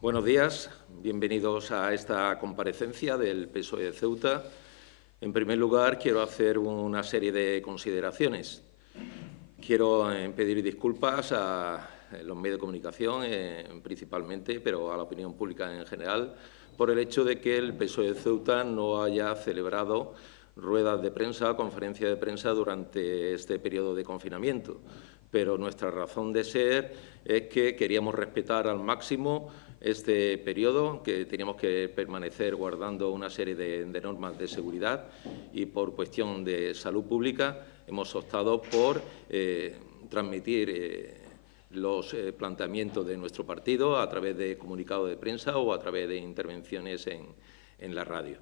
Buenos días, bienvenidos a esta comparecencia del PSOE de Ceuta. En primer lugar, quiero hacer una serie de consideraciones. Quiero pedir disculpas a los medios de comunicación, principalmente, pero a la opinión pública en general, por el hecho de que el PSOE de Ceuta no haya celebrado ruedas de prensa, conferencias de prensa durante este periodo de confinamiento. Pero nuestra razón de ser es que queríamos respetar al máximo este periodo, que teníamos que permanecer guardando una serie de normas de seguridad y por cuestión de salud pública hemos optado por transmitir los planteamientos de nuestro partido a través de comunicados de prensa o a través de intervenciones en la radio.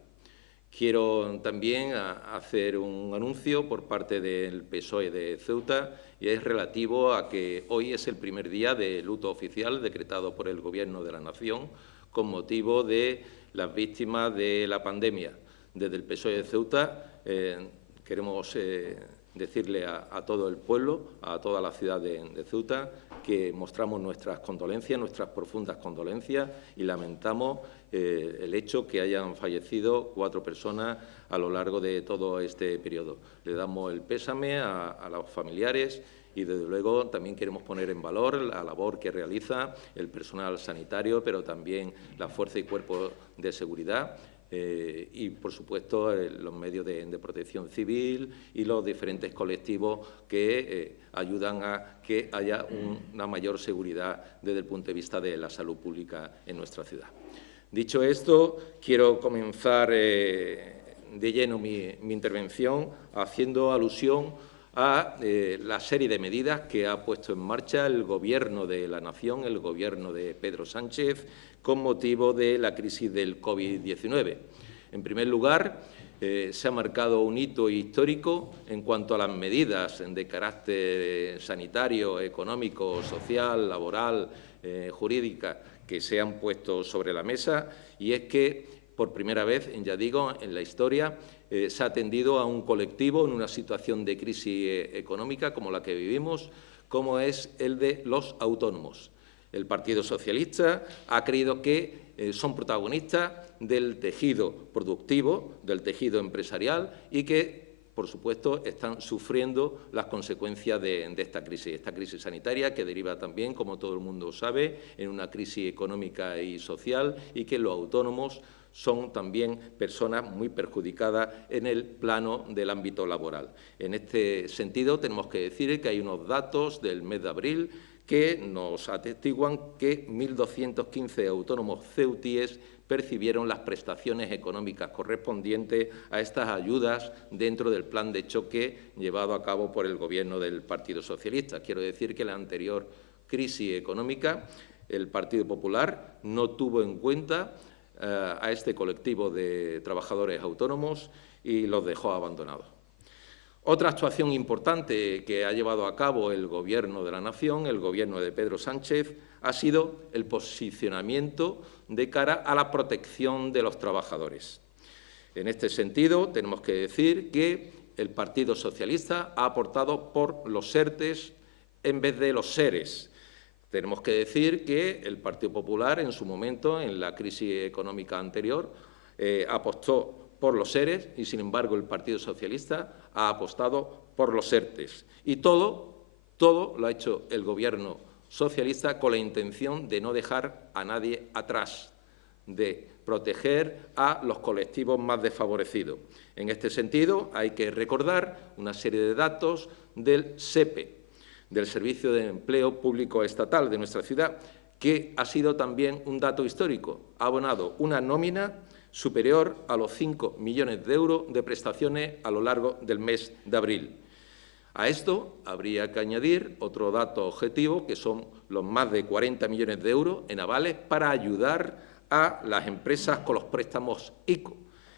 Quiero también hacer un anuncio por parte del PSOE de Ceuta y es relativo a que hoy es el primer día de luto oficial decretado por el Gobierno de la Nación con motivo de las víctimas de la pandemia. Desde el PSOE de Ceuta queremos decirle a todo el pueblo, a toda la ciudad de Ceuta, que mostramos nuestras condolencias, nuestras profundas condolencias y lamentamos el hecho que hayan fallecido 4 personas a lo largo de todo este periodo. Le damos el pésame a los familiares y, desde luego, también queremos poner en valor la labor que realiza el personal sanitario, pero también la fuerza y cuerpo de seguridad, y, por supuesto, los medios de protección civil y los diferentes colectivos que ayudan a que haya una mayor seguridad desde el punto de vista de la salud pública en nuestra ciudad. Dicho esto, quiero comenzar de lleno mi intervención haciendo alusión a la serie de medidas que ha puesto en marcha el Gobierno de la Nación, el Gobierno de Pedro Sánchez, con motivo de la crisis del COVID-19. En primer lugar, se ha marcado un hito histórico en cuanto a las medidas de carácter sanitario, económico, social, laboral, jurídica que se han puesto sobre la mesa, y es que, por primera vez, ya digo, en la historia, se ha atendido a un colectivo en una situación de crisis económica como la que vivimos, como es el de los autónomos. El Partido Socialista ha creído que son protagonistas del tejido productivo, del tejido empresarial y que, por supuesto, están sufriendo las consecuencias de esta crisis sanitaria que deriva también, como todo el mundo sabe, en una crisis económica y social y que los autónomos son también personas muy perjudicadas en el plano del ámbito laboral. En este sentido, tenemos que decir que hay unos datos del mes de abril que nos atestiguan que 1.215 autónomos ceutíes percibieron las prestaciones económicas correspondientes a estas ayudas dentro del plan de choque llevado a cabo por el Gobierno del Partido Socialista. Quiero decir que en la anterior crisis económica el Partido Popular no tuvo en cuenta a este colectivo de trabajadores autónomos y los dejó abandonados. Otra actuación importante que ha llevado a cabo el Gobierno de la Nación, el Gobierno de Pedro Sánchez, ha sido el posicionamiento de cara a la protección de los trabajadores. En este sentido, tenemos que decir que el Partido Socialista ha aportado por los ERTEs en vez de los SERES. Tenemos que decir que el Partido Popular, en su momento, en la crisis económica anterior, apostó por los SERES y, sin embargo, el Partido Socialista ha apostado por los ERTEs. Y todo lo ha hecho el Gobierno socialista con la intención de no dejar a nadie atrás, de proteger a los colectivos más desfavorecidos. En este sentido, hay que recordar una serie de datos del SEPE, del Servicio de Empleo Público Estatal de nuestra ciudad, que ha sido también un dato histórico. Ha abonado una nómina superior a los 5 millones de euros de prestaciones a lo largo del mes de abril. A esto habría que añadir otro dato objetivo, que son los más de 40 millones de euros en avales para ayudar a las empresas con los préstamos ICO.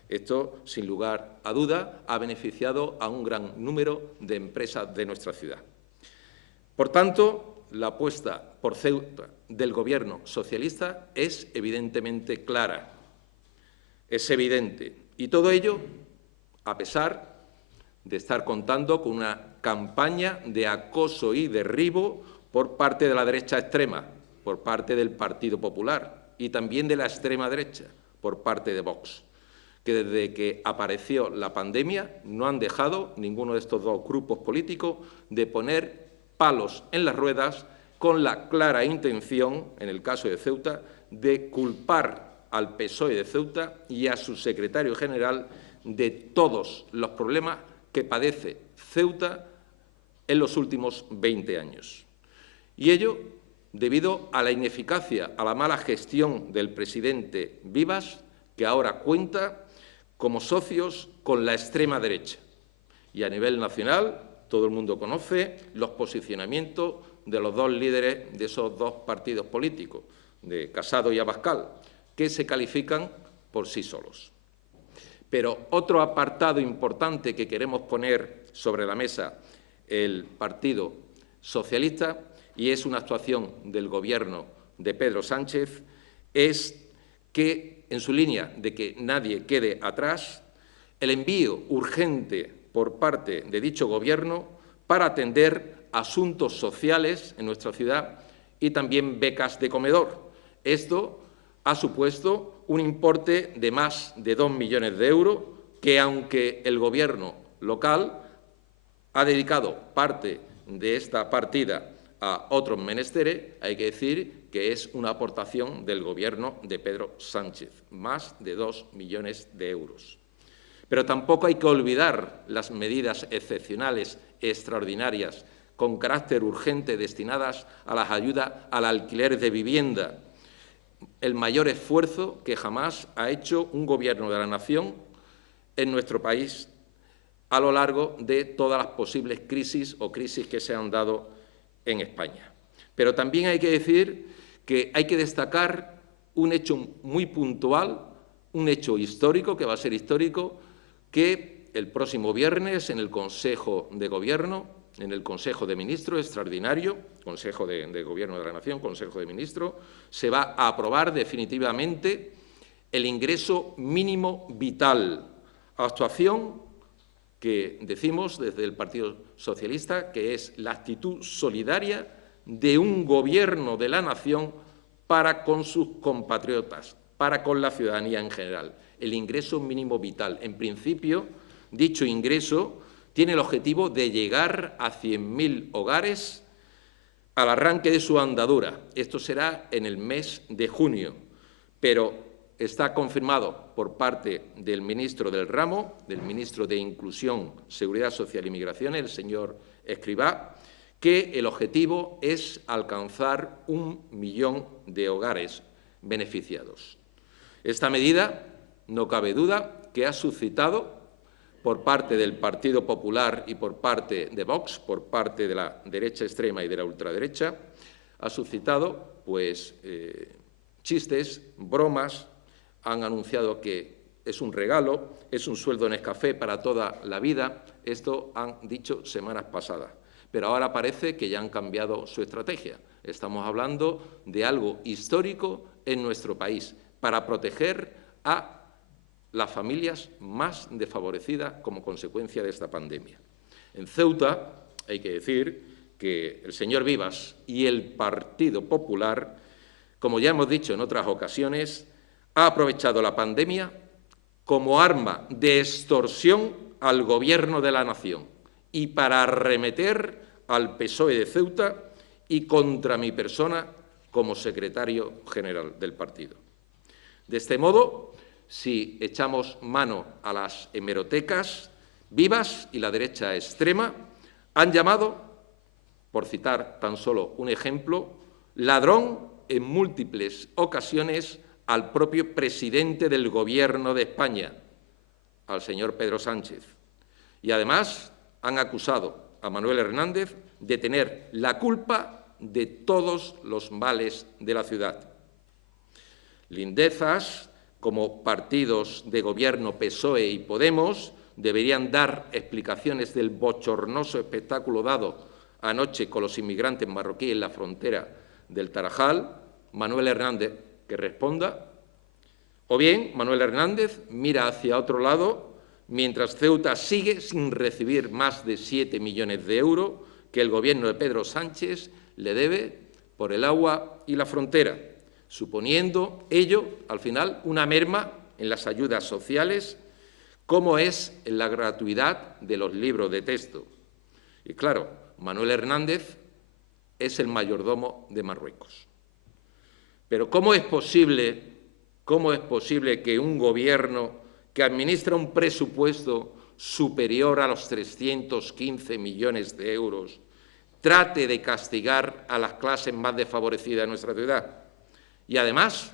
Esto, sin lugar a duda, ha beneficiado a un gran número de empresas de nuestra ciudad. Por tanto, la apuesta por Ceuta del Gobierno socialista es evidentemente clara, es evidente. Y todo ello a pesar de estar contando con una campaña de acoso y derribo por parte de la derecha extrema, por parte del Partido Popular y también de la extrema derecha por parte de Vox, que desde que apareció la pandemia no han dejado ninguno de estos dos grupos políticos de poner palos en las ruedas con la clara intención, en el caso de Ceuta, de culpar al PSOE de Ceuta y a su secretario general de todos los problemas que padece Ceuta en los últimos 20 años. Y ello debido a la ineficacia, a la mala gestión del presidente Vivas, que ahora cuenta como socios con la extrema derecha. Y a nivel nacional, todo el mundo conoce los posicionamientos de los dos líderes de esos dos partidos políticos, de Casado y Abascal, que se califican por sí solos. Pero otro apartado importante que queremos poner sobre la mesa el Partido Socialista, y es una actuación del Gobierno de Pedro Sánchez, es que, en su línea de que nadie quede atrás, el envío urgente por parte de dicho Gobierno para atender asuntos sociales en nuestra ciudad y también becas de comedor. Esto ha supuesto un importe de más de 2 millones de euros que, aunque el Gobierno local ha dedicado parte de esta partida a otros menesteres, hay que decir que es una aportación del Gobierno de Pedro Sánchez, más de 2 millones de euros. Pero tampoco hay que olvidar las medidas excepcionales, extraordinarias, con carácter urgente destinadas a las ayudas al alquiler de vivienda, el mayor esfuerzo que jamás ha hecho un Gobierno de la nación en nuestro país a lo largo de todas las posibles crisis o crisis que se han dado en España. Pero también hay que decir que hay que destacar un hecho muy puntual, un hecho histórico, que va a ser histórico, que el próximo viernes en el Consejo de Gobierno, en el Consejo de Ministros extraordinario, Consejo de Gobierno de la Nación, Consejo de Ministros, se va a aprobar definitivamente el ingreso mínimo vital, actuación que decimos desde el Partido Socialista que es la actitud solidaria de un Gobierno de la nación para con sus compatriotas, para con la ciudadanía en general. El ingreso mínimo vital. En principio, dicho ingreso tiene el objetivo de llegar a 100.000 hogares al arranque de su andadura. Esto será en el mes de junio, pero está confirmado por parte del ministro del ramo, del ministro de Inclusión, Seguridad Social y Migraciones, el señor Escrivá, que el objetivo es alcanzar 1 millón de hogares beneficiados. Esta medida, no cabe duda, que ha suscitado por parte del Partido Popular y por parte de Vox, por parte de la derecha extrema y de la ultraderecha, ha suscitado pues, chistes, bromas. Han anunciado que es un regalo, es un sueldo en Nescafé para toda la vida. Esto han dicho semanas pasadas. Pero ahora parece que ya han cambiado su estrategia. Estamos hablando de algo histórico en nuestro país para proteger a las familias más desfavorecidas como consecuencia de esta pandemia. En Ceuta hay que decir que el señor Vivas y el Partido Popular, como ya hemos dicho en otras ocasiones, ha aprovechado la pandemia como arma de extorsión al Gobierno de la nación y para arremeter al PSOE de Ceuta y contra mi persona como secretario general del partido. De este modo, si echamos mano a las hemerotecas, Vivas y la derecha extrema han llamado, por citar tan solo un ejemplo, ladrón en múltiples ocasiones al propio presidente del Gobierno de España, al señor Pedro Sánchez. Y además han acusado a Manuel Hernández de tener la culpa de todos los males de la ciudad. Lindezas, como partidos de Gobierno PSOE y Podemos, deberían dar explicaciones del bochornoso espectáculo dado anoche con los inmigrantes marroquíes en la frontera del Tarajal. Manuel Hernández que responda, o bien Manuel Hernández mira hacia otro lado mientras Ceuta sigue sin recibir más de 7 millones de euros que el Gobierno de Pedro Sánchez le debe por el agua y la frontera. suponiendo ello, al final, una merma en las ayudas sociales, como es en la gratuidad de los libros de texto. Y claro, Manuel Hernández es el mayordomo de Marruecos. Pero ¿cómo es posible que un Gobierno que administra un presupuesto superior a los 315 millones de euros trate de castigar a las clases más desfavorecidas de nuestra ciudad y, además,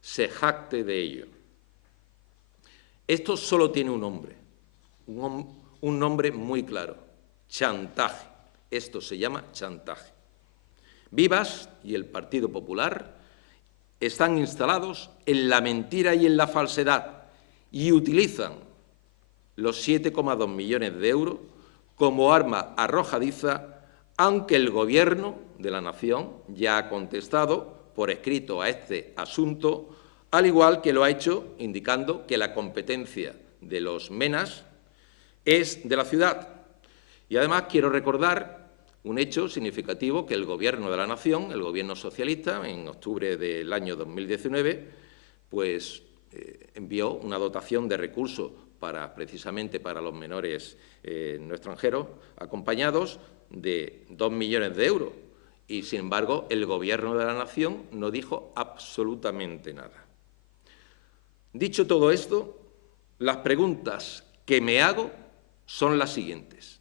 se jacte de ello? Esto solo tiene un nombre, un nombre muy claro: chantaje. Esto se llama chantaje. Vivas y el Partido Popular están instalados en la mentira y en la falsedad y utilizan los 7,2 millones de euros como arma arrojadiza, aunque el Gobierno de la Nación ya ha contestado por escrito a este asunto, al igual que lo ha hecho indicando que la competencia de los MENAS es de la ciudad. Y además quiero recordar un hecho significativo: que el Gobierno de la Nación, el Gobierno socialista, en octubre del año 2019, pues envió una dotación de recursos precisamente para los menores no extranjeros acompañados de 2 millones de euros. Y, sin embargo, el Gobierno de la Nación no dijo absolutamente nada. Dicho todo esto, las preguntas que me hago son las siguientes.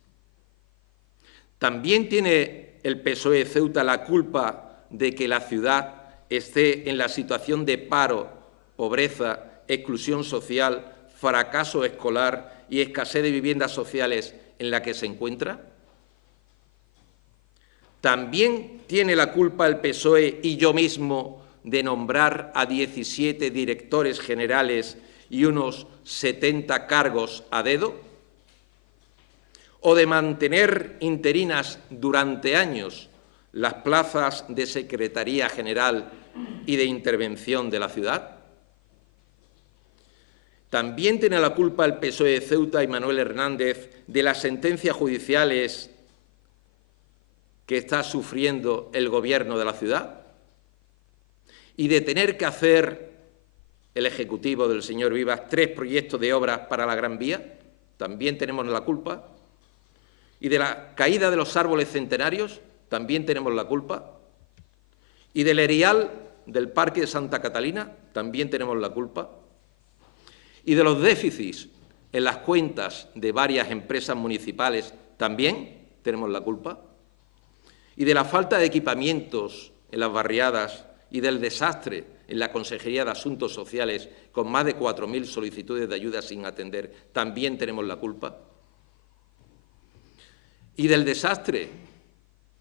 ¿También tiene el PSOE de Ceuta la culpa de que la ciudad esté en la situación de paro, pobreza, exclusión social, fracaso escolar y escasez de viviendas sociales en la que se encuentra? ¿También tiene la culpa el PSOE y yo mismo de nombrar a 17 directores generales y unos 70 cargos a dedo? ¿O de mantener interinas durante años las plazas de Secretaría General y de Intervención de la ciudad? ¿También tiene la culpa el PSOE de Ceuta y Manuel Hernández de las sentencias judiciales que está sufriendo el Gobierno de la ciudad? ¿Y de tener que hacer el Ejecutivo del señor Vivas 3 proyectos de obras para la Gran Vía? ¿También tenemos la culpa? ¿Y de la caída de los árboles centenarios? ¿También tenemos la culpa? ¿Y del erial del Parque de Santa Catalina? ¿También tenemos la culpa? ¿Y de los déficits en las cuentas de varias empresas municipales? ¿También tenemos la culpa? ¿Y de la falta de equipamientos en las barriadas y del desastre en la Consejería de Asuntos Sociales, con más de 4.000 solicitudes de ayuda sin atender? ¿También tenemos la culpa? ¿Y del desastre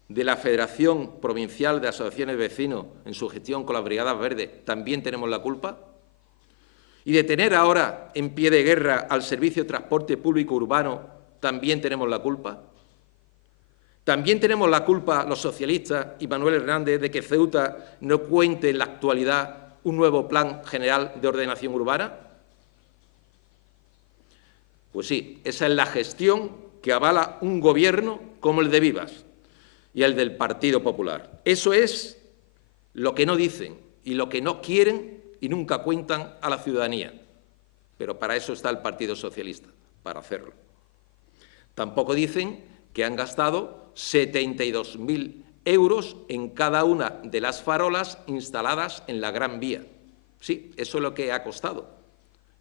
de la Federación Provincial de Asociaciones de Vecinos en su gestión con las Brigadas Verdes? ¿También tenemos la culpa? ¿Y de tener ahora en pie de guerra al Servicio de Transporte Público Urbano? ¿También tenemos la culpa? ¿También tenemos la culpa los socialistas y Manuel Hernández de que Ceuta no cuente en la actualidad un nuevo Plan General de Ordenación Urbana? Pues sí, esa es la gestión que avala un Gobierno como el de Vivas y el del Partido Popular. Eso es lo que no dicen y lo que no quieren y nunca cuentan a la ciudadanía. Pero para eso está el Partido Socialista, para hacerlo. Tampoco dicen que han gastado 72.000 euros en cada una de las farolas instaladas en la Gran Vía. Sí, eso es lo que ha costado.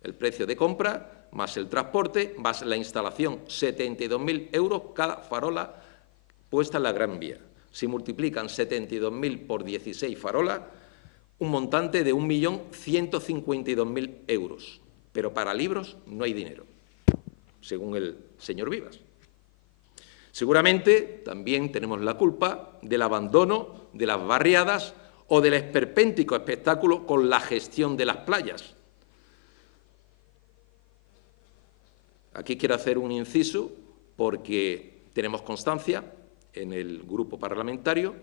El precio de compra, más el transporte, más la instalación, 72.000 euros cada farola puesta en la Gran Vía. Si multiplican 72.000 por 16 farolas, un montante de 1.152.000 euros. Pero para libros no hay dinero, según el señor Vivas. Seguramente también tenemos la culpa del abandono de las barriadas o del esperpéntico espectáculo con la gestión de las playas. Aquí quiero hacer un inciso porque tenemos constancia en el grupo parlamentario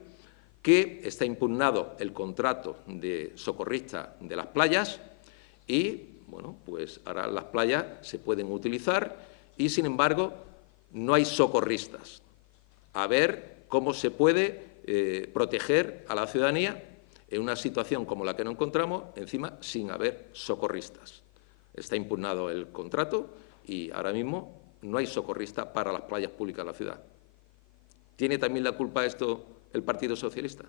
que está impugnado el contrato de socorrista de las playas y, bueno, pues ahora las playas se pueden utilizar y, sin embargo, no hay socorristas. A ver cómo se puede proteger a la ciudadanía en una situación como la que nos encontramos, encima sin haber socorristas. Está impugnado el contrato y ahora mismo no hay socorrista para las playas públicas de la ciudad. ¿Tiene también la culpa de esto el Partido Socialista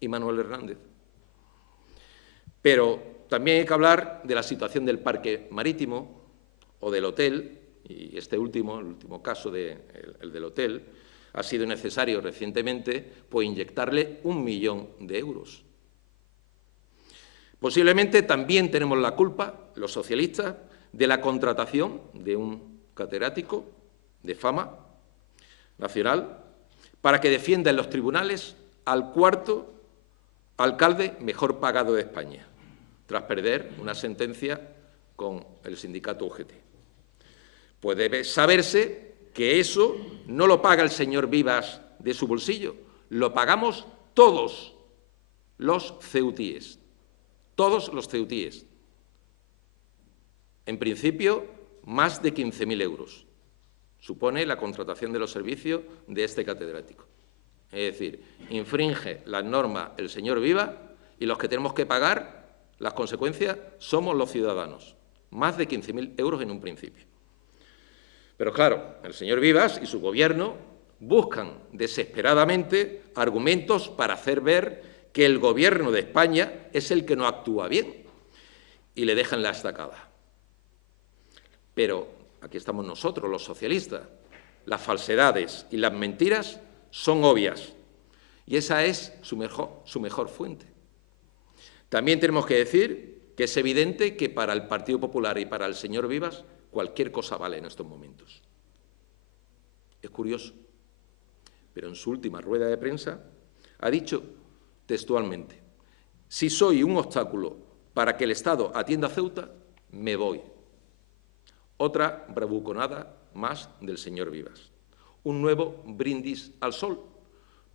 y Manuel Hernández? Pero también hay que hablar de la situación del parque marítimo o del hotel, y el último caso, el del hotel, ha sido necesario recientemente pues, inyectarle 1 millón de euros. Posiblemente también tenemos la culpa, los socialistas, de la contratación de un catedrático de fama nacional para que defienda en los tribunales al cuarto alcalde mejor pagado de España, tras perder una sentencia con el sindicato UGT. Pues debe saberse que eso no lo paga el señor Vivas de su bolsillo, lo pagamos todos los ceutíes, todos los ceutíes. En principio, más de 15.000 euros supone la contratación de los servicios de este catedrático. Es decir, infringe las normas el señor Vivas y los que tenemos que pagar las consecuencias somos los ciudadanos. Más de 15.000 euros en un principio. Pero claro, el señor Vivas y su Gobierno buscan desesperadamente argumentos para hacer ver que el Gobierno de España es el que no actúa bien y le dejan la estacada. Pero aquí estamos nosotros, los socialistas. Las falsedades y las mentiras son obvias y esa es su mejor fuente. También tenemos que decir que es evidente que para el Partido Popular y para el señor Vivas cualquier cosa vale en estos momentos. Es curioso, pero en su última rueda de prensa ha dicho textualmente: si soy un obstáculo para que el Estado atienda a Ceuta, me voy. Otra bravuconada más del señor Vivas. Un nuevo brindis al sol.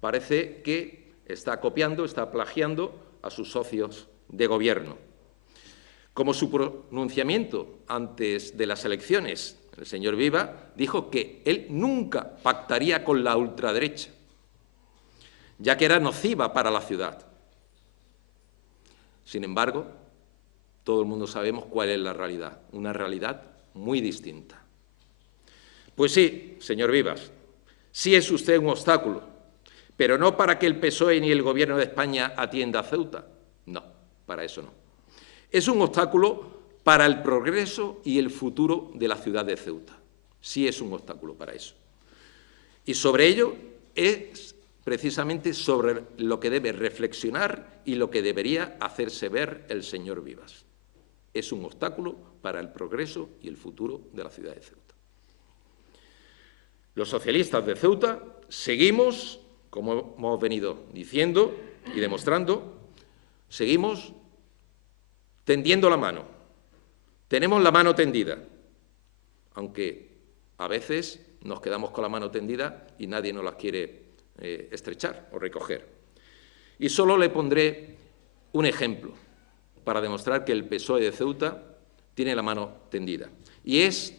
Parece que está copiando, está plagiando a sus socios de Gobierno. Como su pronunciamiento antes de las elecciones, el señor Vivas dijo que él nunca pactaría con la ultraderecha, ya que era nociva para la ciudad. Sin embargo, todo el mundo sabemos cuál es la realidad, una realidad muy distinta. Pues sí, señor Vivas, sí es usted un obstáculo, pero no para que el PSOE ni el Gobierno de España atienda a Ceuta. No, para eso no. Es un obstáculo para el progreso y el futuro de la ciudad de Ceuta. Sí es un obstáculo para eso. Y sobre ello es precisamente sobre lo que debe reflexionar y lo que debería hacerse ver el señor Vivas. Es un obstáculo para el progreso y el futuro de la ciudad de Ceuta. Los socialistas de Ceuta seguimos, como hemos venido diciendo y demostrando, seguimos tendiendo la mano. Tenemos la mano tendida, aunque a veces nos quedamos con la mano tendida y nadie nos la quiere estrechar o recoger. Y solo le pondré un ejemplo para demostrar que el PSOE de Ceuta tiene la mano tendida. Y es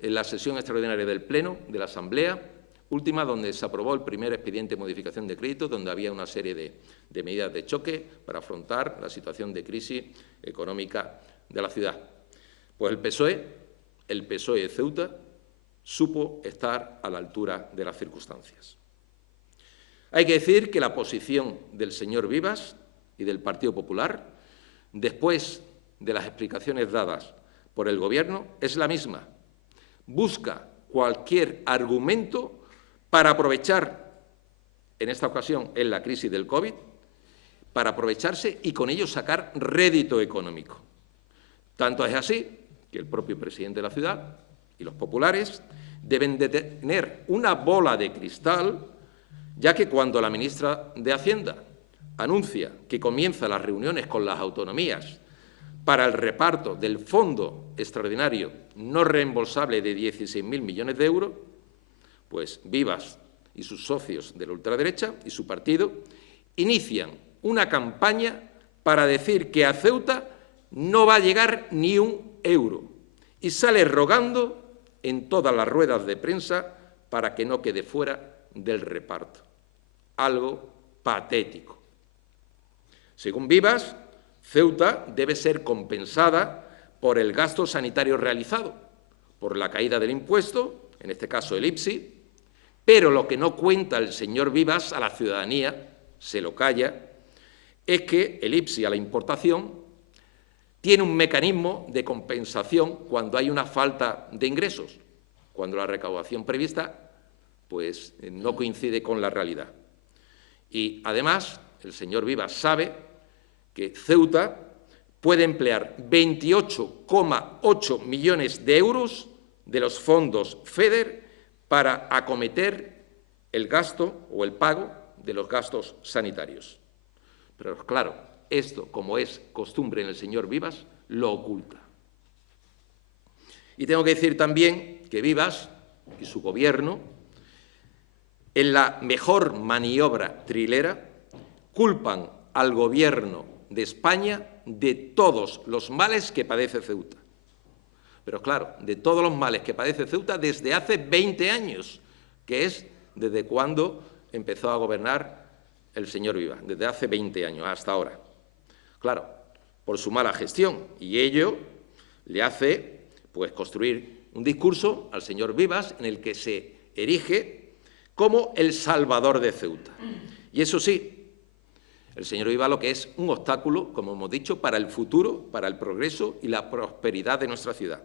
en la sesión extraordinaria del Pleno de la Asamblea última, donde se aprobó el primer expediente de modificación de crédito, donde había una serie de medidas de choque para afrontar la situación de crisis económica de la ciudad. Pues el PSOE de Ceuta supo estar a la altura de las circunstancias. Hay que decir que la posición del señor Vivas y del Partido Popular, después de las explicaciones dadas por el Gobierno, es la misma. Busca cualquier argumento para aprovechar, en esta ocasión en la crisis del COVID, para aprovecharse y con ello sacar rédito económico. Tanto es así que el propio presidente de la ciudad y los populares deben de tener una bola de cristal, ya que cuando la ministra de Hacienda anuncia que comienza las reuniones con las autonomías para el reparto del fondo extraordinario no reembolsable de 16.000 millones de euros, pues Vivas y sus socios de la ultraderecha y su partido inician una campaña para decir que a Ceuta no va a llegar ni un euro y sale rogando en todas las ruedas de prensa para que no quede fuera del reparto. Algo patético. Según Vivas, Ceuta debe ser compensada por el gasto sanitario realizado, por la caída del impuesto, en este caso el IPSI, pero lo que no cuenta el señor Vivas a la ciudadanía, se lo calla, es que el IPSI a la importación tiene un mecanismo de compensación cuando hay una falta de ingresos, cuando la recaudación prevista pues, no coincide con la realidad. Y, además, el señor Vivas sabe que Ceuta puede emplear 28,8 millones de euros de los fondos FEDER para acometer el gasto o el pago de los gastos sanitarios. Pero, claro, esto, como es costumbre en el señor Vivas, lo oculta. Y tengo que decir también que Vivas y su Gobierno, en la mejor maniobra trilera, culpan al Gobierno de España de todos los males que padece Ceuta. Pero, claro, de todos los males que padece Ceuta desde hace 20 años, que es desde cuando empezó a gobernar el señor Vivas, desde hace 20 años hasta ahora. Claro, por su mala gestión, y ello le hace pues, construir un discurso al señor Vivas en el que se erige como el salvador de Ceuta. Y eso sí, el señor Vivas lo que es un obstáculo, como hemos dicho, para el futuro, para el progreso y la prosperidad de nuestra ciudad.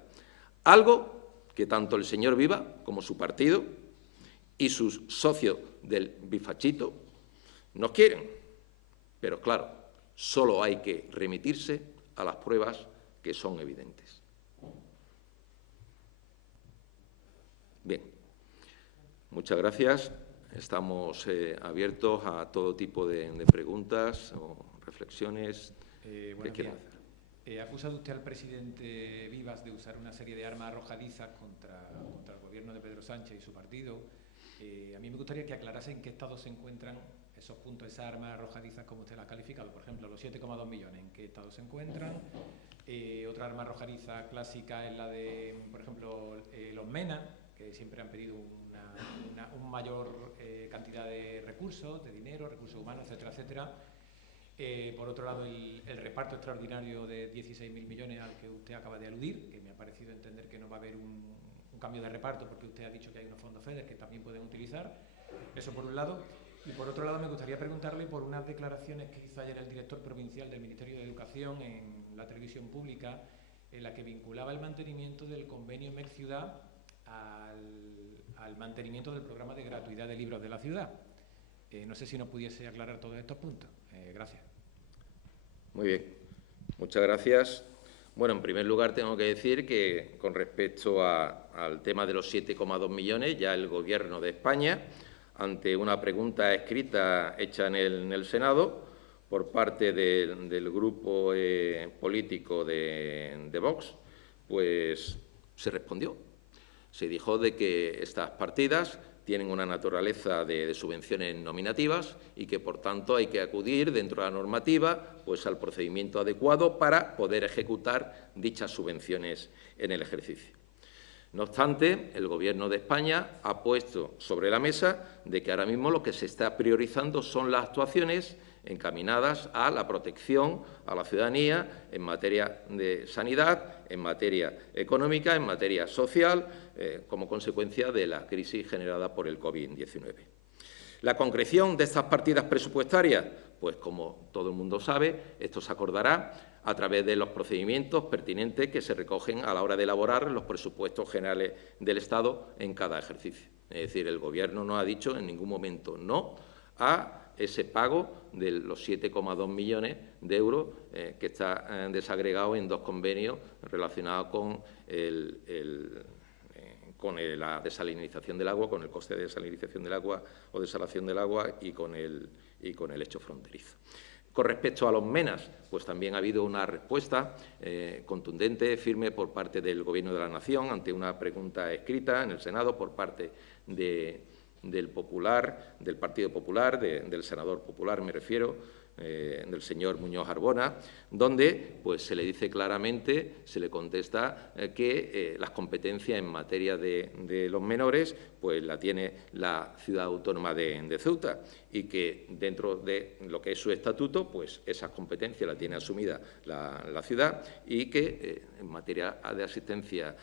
Algo que tanto el señor Vivas como su partido y sus socios del bifachito no quieren. Pero, claro, solo hay que remitirse a las pruebas que son evidentes. Bien, muchas gracias. Estamos abiertos a todo tipo de preguntas o reflexiones que quieran hacer. Ha acusado usted al presidente Vivas de usar una serie de armas arrojadizas contra el Gobierno de Pedro Sánchez y su partido. A mí me gustaría que aclarase en qué estado se encuentran esos puntos, esas armas arrojadizas, como usted las ha calificado. Por ejemplo, los 7,2 millones, ¿en qué estado se encuentran? Otra arma arrojadiza clásica es la de, por ejemplo, los MENA, que siempre han pedido una mayor cantidad de recursos, de dinero, recursos humanos, etcétera, etcétera. Por otro lado, el reparto extraordinario de 16.000 millones al que usted acaba de aludir, que me ha parecido entender que no va a haber un cambio de reparto porque usted ha dicho que hay unos fondos FEDER que también pueden utilizar. Eso por un lado. Y por otro lado, me gustaría preguntarle por unas declaraciones que hizo ayer el director provincial del Ministerio de Educación en la televisión pública, en la que vinculaba el mantenimiento del convenio MEC Ciudad al mantenimiento del programa de gratuidad de libros de la ciudad. No sé si nos pudiese aclarar todos estos puntos. Gracias. Muy bien. Muchas gracias. Bueno, en primer lugar tengo que decir que con respecto al tema de los 7,2 millones, ya el Gobierno de España, ante una pregunta escrita hecha en el Senado por parte del grupo político de Vox, pues se respondió. Se dijo de que estas partidas tienen una naturaleza de subvenciones nominativas y que, por tanto, hay que acudir dentro de la normativa pues, al procedimiento adecuado para poder ejecutar dichas subvenciones en el ejercicio. No obstante, el Gobierno de España ha puesto sobre la mesa de que ahora mismo lo que se está priorizando son las actuaciones encaminadas a la protección a la ciudadanía en materia de sanidad, en materia económica, en materia social, como consecuencia de la crisis generada por el COVID-19. La concreción de estas partidas presupuestarias, pues como todo el mundo sabe, esto se acordará a través de los procedimientos pertinentes que se recogen a la hora de elaborar los presupuestos generales del Estado en cada ejercicio. Es decir, el Gobierno no ha dicho en ningún momento no a ese pago de los 7,2 millones de euros que está desagregado en dos convenios relacionados con la desalinización del agua, con el coste de desalinización del agua o desalación del agua y con el hecho fronterizo. Con respecto a los MENAs, pues también ha habido una respuesta contundente, firme por parte del Gobierno de la Nación ante una pregunta escrita en el Senado por parte del Partido Popular, del senador popular, me refiero, del señor Muñoz Arbona, donde pues, se le dice claramente, se le contesta que las competencias en materia de los menores pues la tiene la Ciudad Autónoma de Ceuta y que dentro de lo que es su estatuto, pues esas competencias las tiene asumida la ciudad y que en materia de asistencia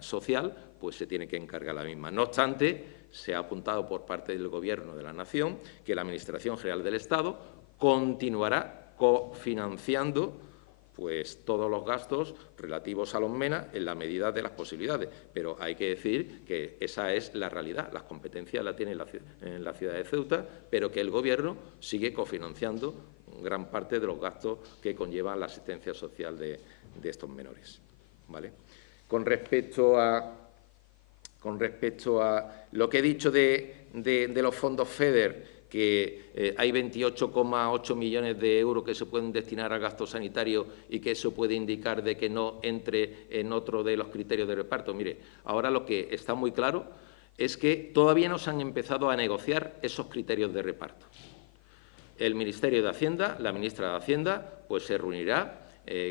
social pues se tiene que encargar la misma. No obstante, se ha apuntado por parte del Gobierno de la Nación que la Administración General del Estado continuará cofinanciando pues, todos los gastos relativos a los MENA en la medida de las posibilidades. Pero hay que decir que esa es la realidad. Las competencias las tiene en la ciudad de Ceuta, pero que el Gobierno sigue cofinanciando gran parte de los gastos que conlleva la asistencia social de estos menores. ¿Vale? Con respecto a lo que he dicho de los fondos FEDER, que hay 28,8 millones de euros que se pueden destinar a gasto sanitario y que eso puede indicar de que no entre en otro de los criterios de reparto. Mire, ahora lo que está muy claro es que todavía no se han empezado a negociar esos criterios de reparto. El Ministerio de Hacienda, la ministra de Hacienda, pues se reunirá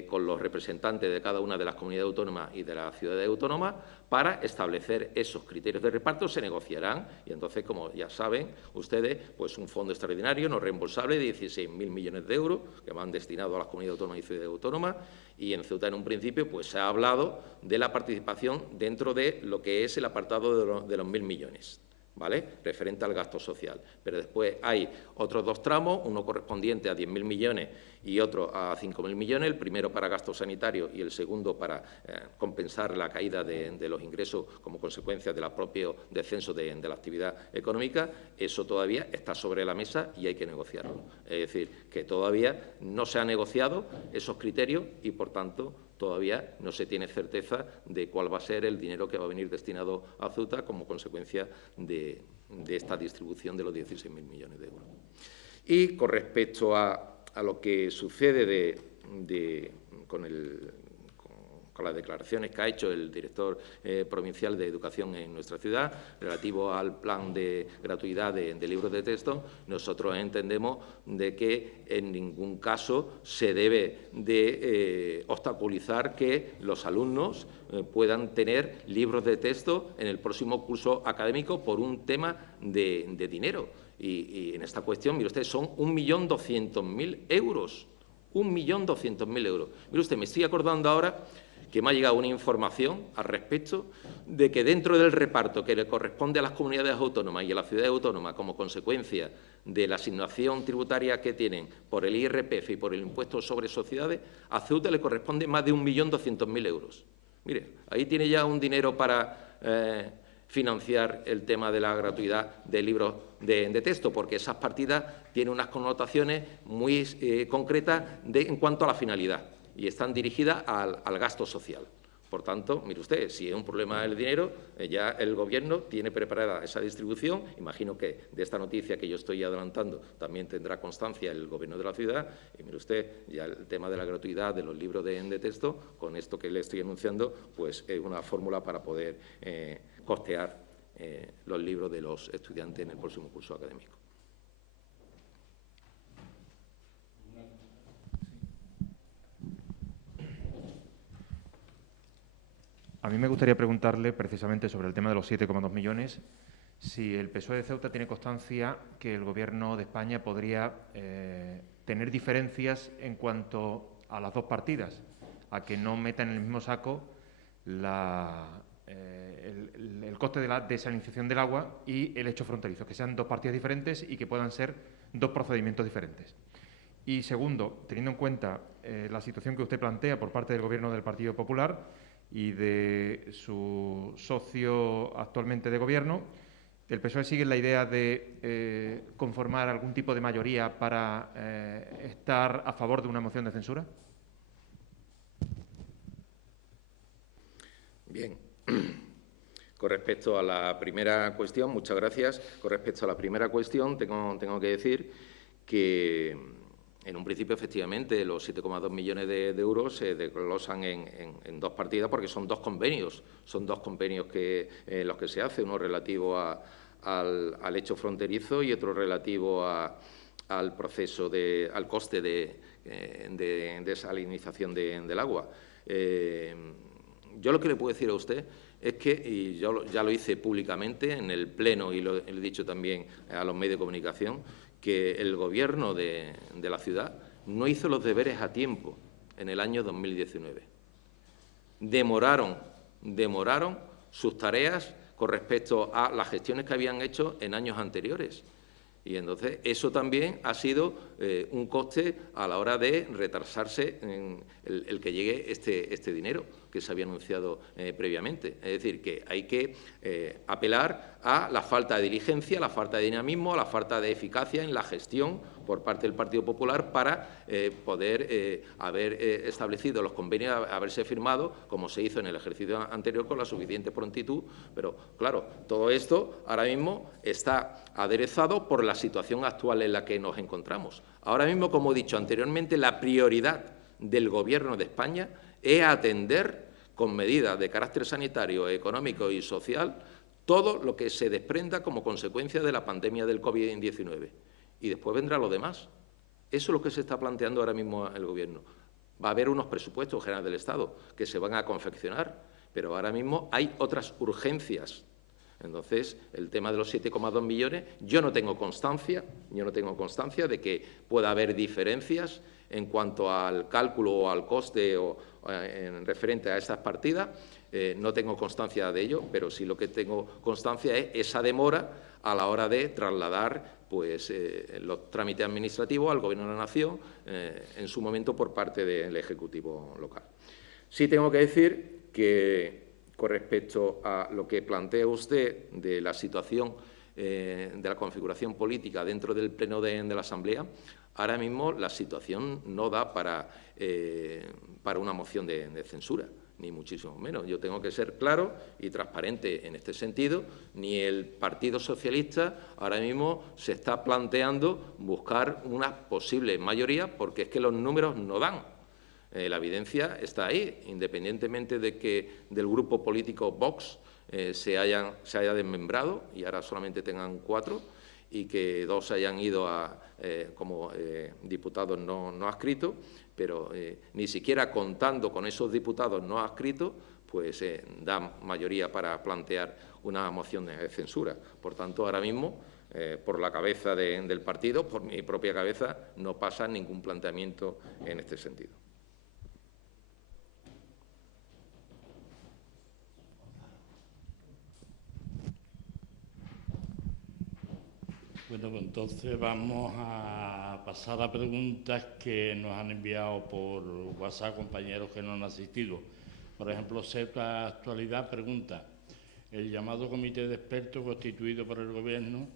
con los representantes de cada una de las comunidades autónomas y de las ciudades autónomas para establecer esos criterios de reparto, se negociarán y entonces, como ya saben ustedes, pues un fondo extraordinario no reembolsable de 16.000 millones de euros que van destinados a las comunidades autónomas y ciudades autónomas y en Ceuta en un principio pues se ha hablado de la participación dentro de lo que es el apartado de los 1.000 millones. ¿Vale? Referente al gasto social. Pero después hay otros dos tramos, uno correspondiente a 10.000 millones y otro a 5.000 millones, el primero para gasto sanitario y el segundo para compensar la caída de los ingresos como consecuencia del propio descenso de la actividad económica. Eso todavía está sobre la mesa y hay que negociarlo. Es decir, que todavía no se han negociado esos criterios y, por tanto, todavía no se tiene certeza de cuál va a ser el dinero que va a venir destinado a Ceuta como consecuencia de esta distribución de los 16.000 millones de euros. Y con respecto a lo que sucede con las declaraciones que ha hecho el director provincial de Educación en nuestra ciudad relativo al plan de gratuidad de libros de texto, nosotros entendemos de que en ningún caso se debe de obstaculizar que los alumnos puedan tener libros de texto en el próximo curso académico por un tema de dinero. Y en esta cuestión, mire usted, son 1.200.000 euros. 1.200.000 euros. Mire usted, me estoy acordando ahora que me ha llegado una información al respecto de que dentro del reparto que le corresponde a las comunidades autónomas y a las ciudades autónomas como consecuencia de la asignación tributaria que tienen por el IRPF y por el impuesto sobre sociedades, a Ceuta le corresponde más de 1.200.000 euros. Mire, ahí tiene ya un dinero para financiar el tema de la gratuidad de libros de texto, porque esas partidas tienen unas connotaciones muy concretas en cuanto a la finalidad y están dirigidas al gasto social. Por tanto, mire usted, si es un problema el dinero, ya el Gobierno tiene preparada esa distribución. Imagino que de esta noticia que yo estoy adelantando también tendrá constancia el Gobierno de la ciudad. Y mire usted, ya el tema de la gratuidad de los libros de texto, con esto que le estoy anunciando, pues es una fórmula para poder costear los libros de los estudiantes en el próximo curso académico. A mí me gustaría preguntarle precisamente sobre el tema de los 7,2 millones, si el PSOE de Ceuta tiene constancia que el Gobierno de España podría tener diferencias en cuanto a las dos partidas, a que no metan en el mismo saco el coste de la desalinización del agua y el hecho fronterizo, que sean dos partidas diferentes y que puedan ser dos procedimientos diferentes. Y segundo, teniendo en cuenta la situación que usted plantea por parte del Gobierno del Partido Popular y de su socio actualmente de Gobierno, ¿el PSOE sigue la idea de conformar algún tipo de mayoría para estar a favor de una moción de censura? Bien. Con respecto a la primera cuestión, muchas gracias. Con respecto a la primera cuestión, tengo que decir que en un principio, efectivamente, los 7,2 millones de euros se desglosan en dos partidas porque son dos convenios. Son dos convenios los que se hace, uno relativo al hecho fronterizo y otro relativo a al proceso al coste de desalinización del agua. Yo lo que le puedo decir a usted es que, y yo ya lo hice públicamente en el Pleno y lo he dicho también a los medios de comunicación, que el Gobierno de la ciudad no hizo los deberes a tiempo en el año 2019. Demoraron sus tareas con respecto a las gestiones que habían hecho en años anteriores. Y entonces eso también ha sido un coste a la hora de retrasarse en el que llegue este dinero que se había anunciado previamente. Es decir, que hay que apelar a la falta de diligencia, a la falta de dinamismo, a la falta de eficacia en la gestión por parte del Partido Popular para poder haber establecido los convenios, haberse firmado, como se hizo en el ejercicio anterior, con la suficiente prontitud. Pero, claro, todo esto ahora mismo está aderezado por la situación actual en la que nos encontramos. Ahora mismo, como he dicho anteriormente, la prioridad del Gobierno de España es atender con medidas de carácter sanitario, económico y social todo lo que se desprenda como consecuencia de la pandemia del COVID-19. Y después vendrá lo demás. Eso es lo que se está planteando ahora mismo el Gobierno. Va a haber unos presupuestos generales del Estado que se van a confeccionar, pero ahora mismo hay otras urgencias. Entonces, el tema de los 7,2 millones, yo no tengo constancia de que pueda haber diferencias en cuanto al cálculo o al coste en referente a estas partidas. No tengo constancia de ello, pero sí lo que tengo constancia es esa demora a la hora de trasladar los trámites administrativos al Gobierno de la Nación en su momento por parte del Ejecutivo local. Sí tengo que decir que, con respecto a lo que plantea usted de la situación de la configuración política dentro del Pleno de la Asamblea, ahora mismo la situación no da para una moción de censura, ni muchísimo menos. Yo tengo que ser claro y transparente en este sentido. Ni el Partido Socialista ahora mismo se está planteando buscar una posible mayoría, porque es que los números no dan. La evidencia está ahí, independientemente de que del grupo político Vox se haya desmembrado y ahora solamente tengan 4 y que 2 hayan ido como diputados no adscritos, pero ni siquiera contando con esos diputados no adscritos, pues da mayoría para plantear una moción de censura. Por tanto, ahora mismo, por la cabeza del partido, por mi propia cabeza, no pasa ningún planteamiento en este sentido. Bueno, pues entonces vamos a pasar a preguntas que nos han enviado por WhatsApp compañeros que no han asistido. Por ejemplo, Z Actualidad pregunta: el llamado comité de expertos constituido por el Gobierno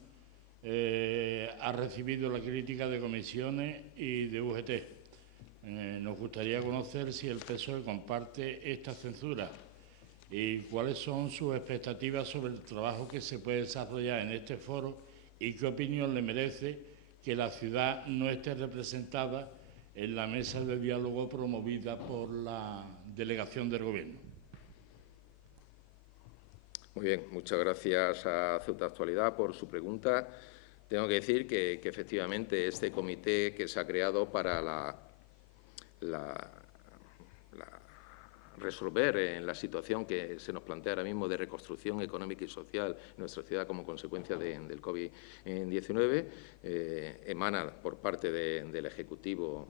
ha recibido la crítica de comisiones y de UGT. Nos gustaría conocer si el PSOE comparte esta censura y cuáles son sus expectativas sobre el trabajo que se puede desarrollar en este foro y qué opinión le merece que la ciudad no esté representada en la mesa de diálogo promovida por la delegación del Gobierno. Muy bien, muchas gracias a Z Actualidad por su pregunta. Tengo que decir que efectivamente este comité que se ha creado para resolver en la situación que se nos plantea ahora mismo de reconstrucción económica y social en nuestra ciudad como consecuencia del COVID-19, emana por parte del Ejecutivo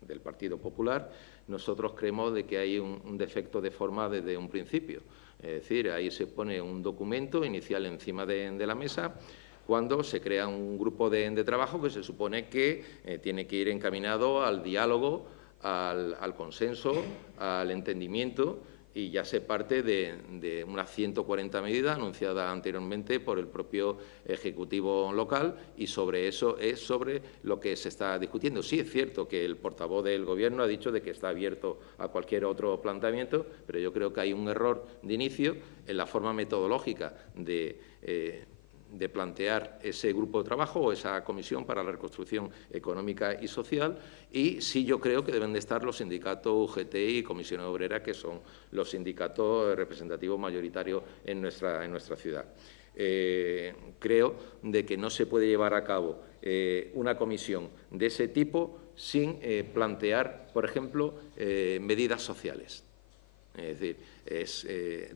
del Partido Popular. Nosotros creemos de que hay un defecto de forma desde un principio. Es decir, ahí se pone un documento inicial encima de la mesa cuando se crea un grupo de trabajo que se supone que tiene que ir encaminado al diálogo, al consenso, al entendimiento, y ya se parte de unas 140 medidas anunciadas anteriormente por el propio Ejecutivo local, y sobre eso es sobre lo que se está discutiendo. Sí es cierto que el portavoz del Gobierno ha dicho de que está abierto a cualquier otro planteamiento, pero yo creo que hay un error de inicio en la forma metodológica de plantear ese grupo de trabajo o esa comisión para la reconstrucción económica y social, y sí yo creo que deben de estar los sindicatos UGT y Comisiones Obreras, que son los sindicatos representativos mayoritarios en nuestra ciudad. Creo de que no se puede llevar a cabo una comisión de ese tipo sin plantear, por ejemplo, medidas sociales. Es decir, es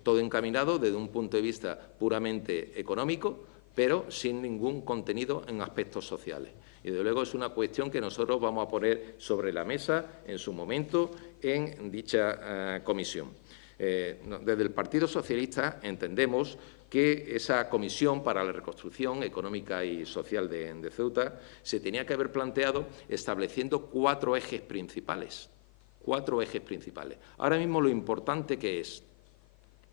todo encaminado desde un punto de vista puramente económico, pero sin ningún contenido en aspectos sociales. Y, desde luego, es una cuestión que nosotros vamos a poner sobre la mesa en su momento en dicha comisión. Desde el Partido Socialista entendemos que esa comisión para la reconstrucción económica y social de Ceuta se tenía que haber planteado estableciendo 4 ejes principales. 4 ejes principales. Ahora mismo lo importante que es,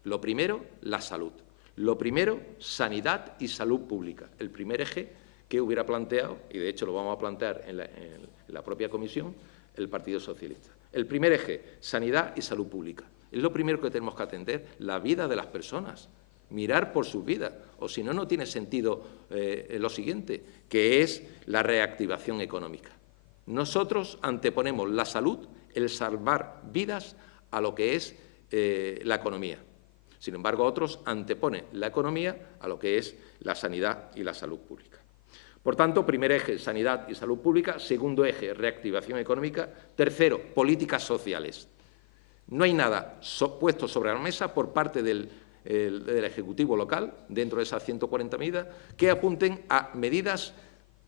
lo primero, la salud. Lo primero, sanidad y salud pública. El primer eje que hubiera planteado, y de hecho lo vamos a plantear en la propia comisión, el Partido Socialista. El primer eje, sanidad y salud pública. Es lo primero que tenemos que atender, la vida de las personas, mirar por sus vidas, o si no, no tiene sentido lo siguiente, que es la reactivación económica. Nosotros anteponemos la salud, el salvar vidas, a lo que es la economía. Sin embargo, otros anteponen la economía a lo que es la sanidad y la salud pública. Por tanto, primer eje, sanidad y salud pública. Segundo eje, reactivación económica. Tercero, políticas sociales. No hay nada puesto sobre la mesa por parte del Ejecutivo local, dentro de esas 140 medidas, que apunten a medidas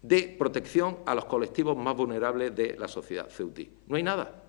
de protección a los colectivos más vulnerables de la sociedad ceutí. No hay nada.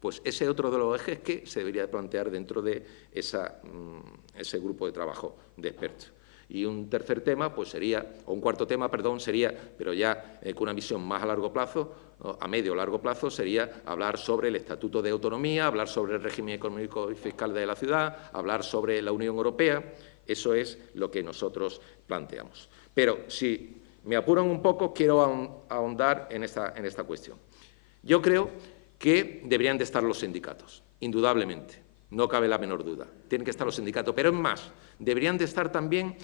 Pues ese es otro de los ejes que se debería plantear dentro de ese grupo de trabajo de expertos. Y un tercer tema, pues sería, o un cuarto tema, perdón, sería, pero ya con una visión más a largo plazo, a medio o largo plazo, sería hablar sobre el Estatuto de Autonomía, hablar sobre el régimen económico y fiscal de la ciudad, hablar sobre la Unión Europea. Eso es lo que nosotros planteamos. Pero si me apuran un poco, quiero ahondar en esta cuestión. Yo creo que deberían de estar los sindicatos, indudablemente, no cabe la menor duda. Tienen que estar los sindicatos, pero es más, deberían de estar también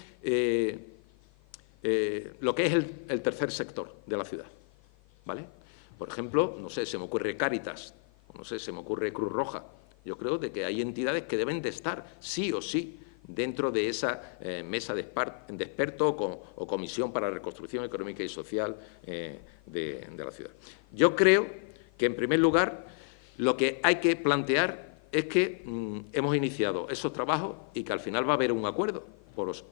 lo que es el tercer sector de la ciudad, ¿vale? Por ejemplo, no sé, se me ocurre Cáritas, o no sé, se me ocurre Cruz Roja. Yo creo de que hay entidades que deben de estar, sí o sí, dentro de esa mesa de expertos o comisión para la reconstrucción económica y social de la ciudad. Yo creo que, en primer lugar, lo que hay que plantear es que hemos iniciado esos trabajos y que al final va a haber un acuerdo,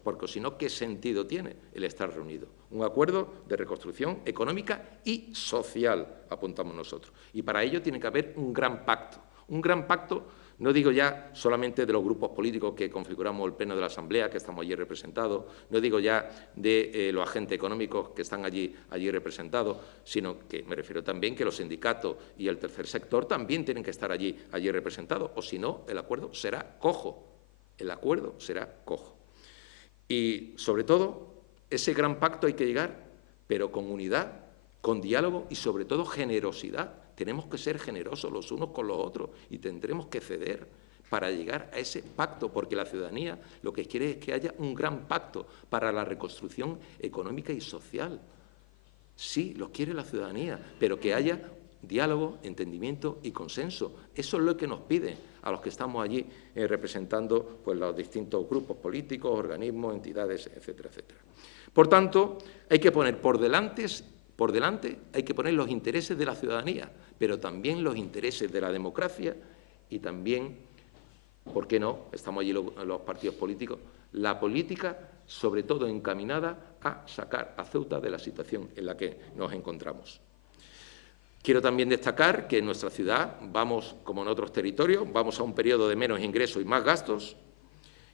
porque si no, ¿qué sentido tiene el estar reunido? Un acuerdo de reconstrucción económica y social, apuntamos nosotros. Y para ello tiene que haber un gran pacto. Un gran pacto, no digo ya solamente de los grupos políticos que configuramos el Pleno de la Asamblea, que estamos allí representados, no digo ya de los agentes económicos que están allí representados, sino que me refiero también que los sindicatos y el tercer sector también tienen que estar allí representados, o si no, el acuerdo será cojo. El acuerdo será cojo. Y, sobre todo, ese gran pacto hay que llegar, pero con unidad, con diálogo y, sobre todo, generosidad. Tenemos que ser generosos los unos con los otros y tendremos que ceder para llegar a ese pacto, porque la ciudadanía lo que quiere es que haya un gran pacto para la reconstrucción económica y social. Sí, lo quiere la ciudadanía, pero que haya diálogo, entendimiento y consenso. Eso es lo que nos piden a los que estamos allí representando pues, los distintos grupos políticos, organismos, entidades, etcétera, etcétera. Por tanto, hay que poner por delante hay que poner los intereses de la ciudadanía, pero también los intereses de la democracia y también, ¿por qué no?, estamos allí los partidos políticos, la política, sobre todo encaminada a sacar a Ceuta de la situación en la que nos encontramos. Quiero también destacar que en nuestra ciudad vamos, como en otros territorios, vamos a un periodo de menos ingresos y más gastos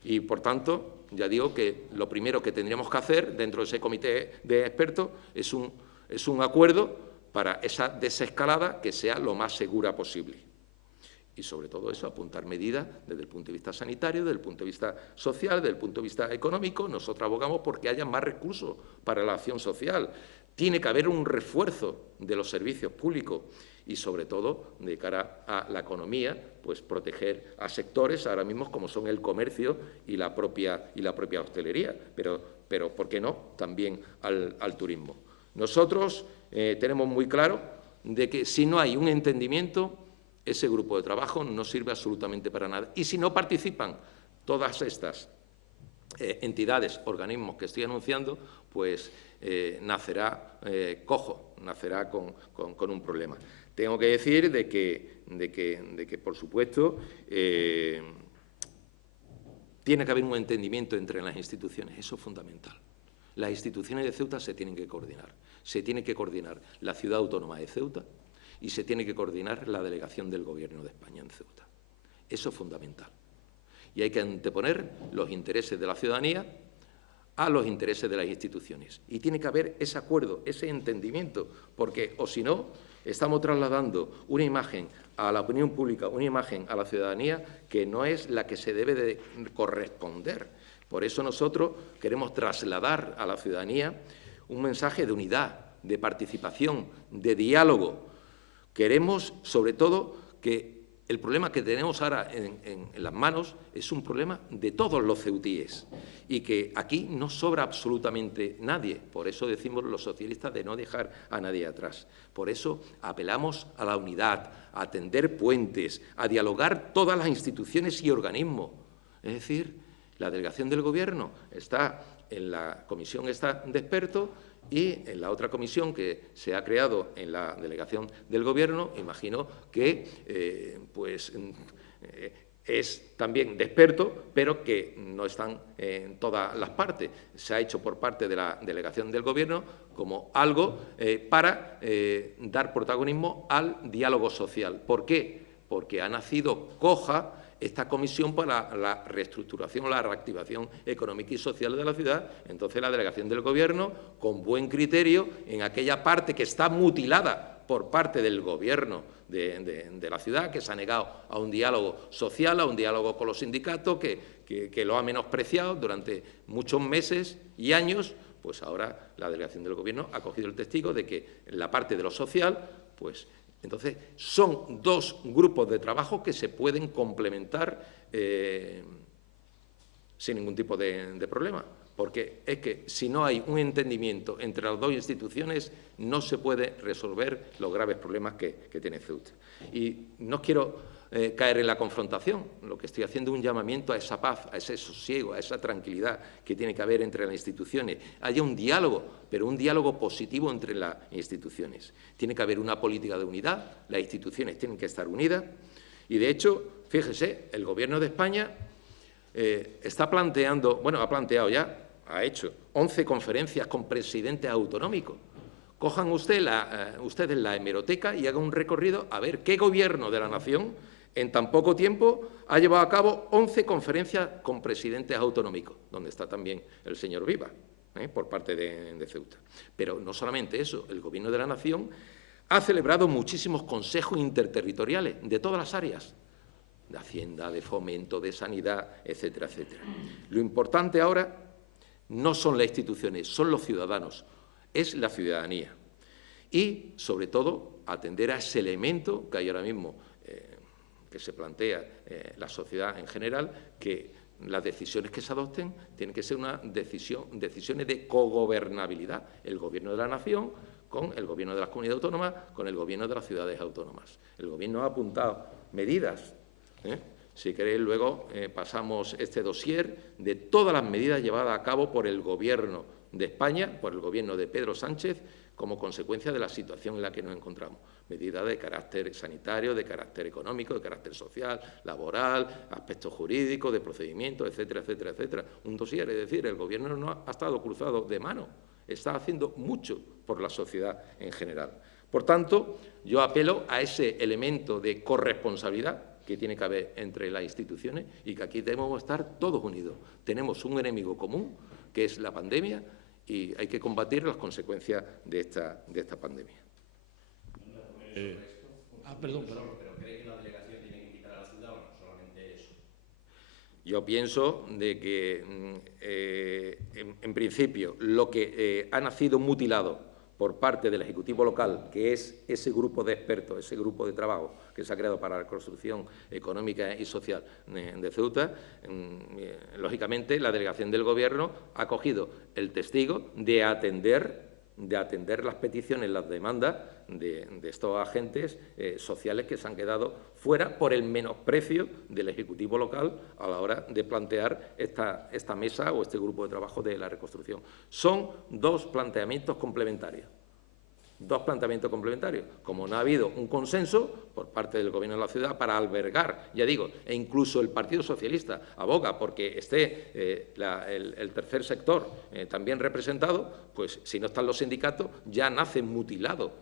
y, por tanto, ya digo que lo primero que tendríamos que hacer dentro de ese comité de expertos es un acuerdo para esa desescalada que sea lo más segura posible. Y, sobre todo eso, apuntar medidas desde el punto de vista sanitario, desde el punto de vista social, desde el punto de vista económico. Nosotros abogamos porque haya más recursos para la acción social. Tiene que haber un refuerzo de los servicios públicos y, sobre todo, de cara a la economía, pues proteger a sectores ahora mismo como son el comercio y la propia hostelería, pero ¿por qué no?, también al turismo. Nosotros tenemos muy claro de que si no hay un entendimiento, ese grupo de trabajo no sirve absolutamente para nada. Y si no participan todas estas entidades, organismos que estoy anunciando, pues nacerá cojo, nacerá con un problema. Tengo que decir de que por supuesto, tiene que haber un entendimiento entre las instituciones, eso es fundamental. Las instituciones de Ceuta se tienen que coordinar. Se tiene que coordinar la Ciudad Autónoma de Ceuta y se tiene que coordinar la delegación del Gobierno de España en Ceuta. Eso es fundamental. Y hay que anteponer los intereses de la ciudadanía a los intereses de las instituciones. Y tiene que haber ese acuerdo, ese entendimiento, porque, o si no, estamos trasladando una imagen a la opinión pública, una imagen a la ciudadanía que no es la que se debe de corresponder. Por eso nosotros queremos trasladar a la ciudadanía un mensaje de unidad, de participación, de diálogo. Queremos, sobre todo, que el problema que tenemos ahora en las manos es un problema de todos los ceutíes y que aquí no sobra absolutamente nadie. Por eso decimos los socialistas de no dejar a nadie atrás. Por eso apelamos a la unidad, a tender puentes, a dialogar todas las instituciones y organismos. Es decir, la delegación del Gobierno está en la comisión de expertos y en la otra comisión que se ha creado en la delegación del Gobierno, imagino que es también de expertos, pero que no están en todas las partes. Se ha hecho por parte de la delegación del Gobierno como algo para dar protagonismo al diálogo social. ¿Por qué? Porque ha nacido coja esta comisión para la reestructuración, la reactivación económica y social de la ciudad. Entonces, la delegación del Gobierno, con buen criterio, en aquella parte que está mutilada por parte del Gobierno de la ciudad, que se ha negado a un diálogo social, a un diálogo con los sindicatos, que lo ha menospreciado durante muchos meses y años, pues ahora la delegación del Gobierno ha cogido el testigo de que en la parte de lo social, pues entonces, son dos grupos de trabajo que se pueden complementar sin ningún tipo de problema, porque es que si no hay un entendimiento entre las dos instituciones, no se puede resolver los graves problemas que tiene Ceuta. Y no quiero caer en la confrontación, lo que estoy haciendo es un llamamiento a esa paz, a ese sosiego, a esa tranquilidad que tiene que haber entre las instituciones. Haya un diálogo, pero un diálogo positivo entre las instituciones. Tiene que haber una política de unidad, las instituciones tienen que estar unidas y, de hecho, fíjese, el Gobierno de España está planteando, bueno, ha planteado ya, ha hecho 11 conferencias con presidentes autonómicos. Cojan ustedes la hemeroteca y hagan un recorrido a ver qué gobierno de la nación en tan poco tiempo ha llevado a cabo 11 conferencias con presidentes autonómicos, donde está también el señor Viva, por parte de Ceuta. Pero no solamente eso, el Gobierno de la Nación ha celebrado muchísimos consejos interterritoriales de todas las áreas, de Hacienda, de Fomento, de Sanidad, etcétera, etcétera. Lo importante ahora no son las instituciones, son los ciudadanos, es la ciudadanía. Y, sobre todo, atender a ese elemento que hay ahora mismo, que se plantea la sociedad en general, que las decisiones que se adopten tienen que ser decisiones de cogobernabilidad. El Gobierno de la Nación con el Gobierno de las comunidades autónomas, con el Gobierno de las ciudades autónomas. El Gobierno ha apuntado medidas. Si queréis, luego pasamos este dossier de todas las medidas llevadas a cabo por el Gobierno de España, por el Gobierno de Pedro Sánchez, como consecuencia de la situación en la que nos encontramos. Medidas de carácter sanitario, de carácter económico, de carácter social, laboral, aspectos jurídicos, de procedimientos, etcétera, etcétera, etcétera. Un dossier, es decir, el Gobierno no ha estado cruzado de mano, está haciendo mucho por la sociedad en general. Por tanto, yo apelo a ese elemento de corresponsabilidad que tiene que haber entre las instituciones y que aquí debemos estar todos unidos. Tenemos un enemigo común, que es la pandemia, y hay que combatir las consecuencias de esta pandemia. Perdón. ¿Pero cree que la delegación tiene que invitar a la ciudad o no? Solamente eso. Yo pienso de que, en principio, lo que ha nacido mutilado por parte del Ejecutivo local, que es ese grupo de expertos, ese grupo de trabajo que se ha creado para la reconstrucción económica y social de Ceuta, lógicamente la delegación del Gobierno ha cogido el testigo de atender de atender las peticiones, las demandas de estos agentes sociales que se han quedado fuera por el menosprecio del Ejecutivo local a la hora de plantear esta mesa o este grupo de trabajo de la reconstrucción. Son dos planteamientos complementarios. Dos planteamientos complementarios. Como no ha habido un consenso por parte del Gobierno de la ciudad para albergar, ya digo, e incluso el Partido Socialista aboga porque esté el tercer sector también representado, pues si no están los sindicatos ya nace mutilado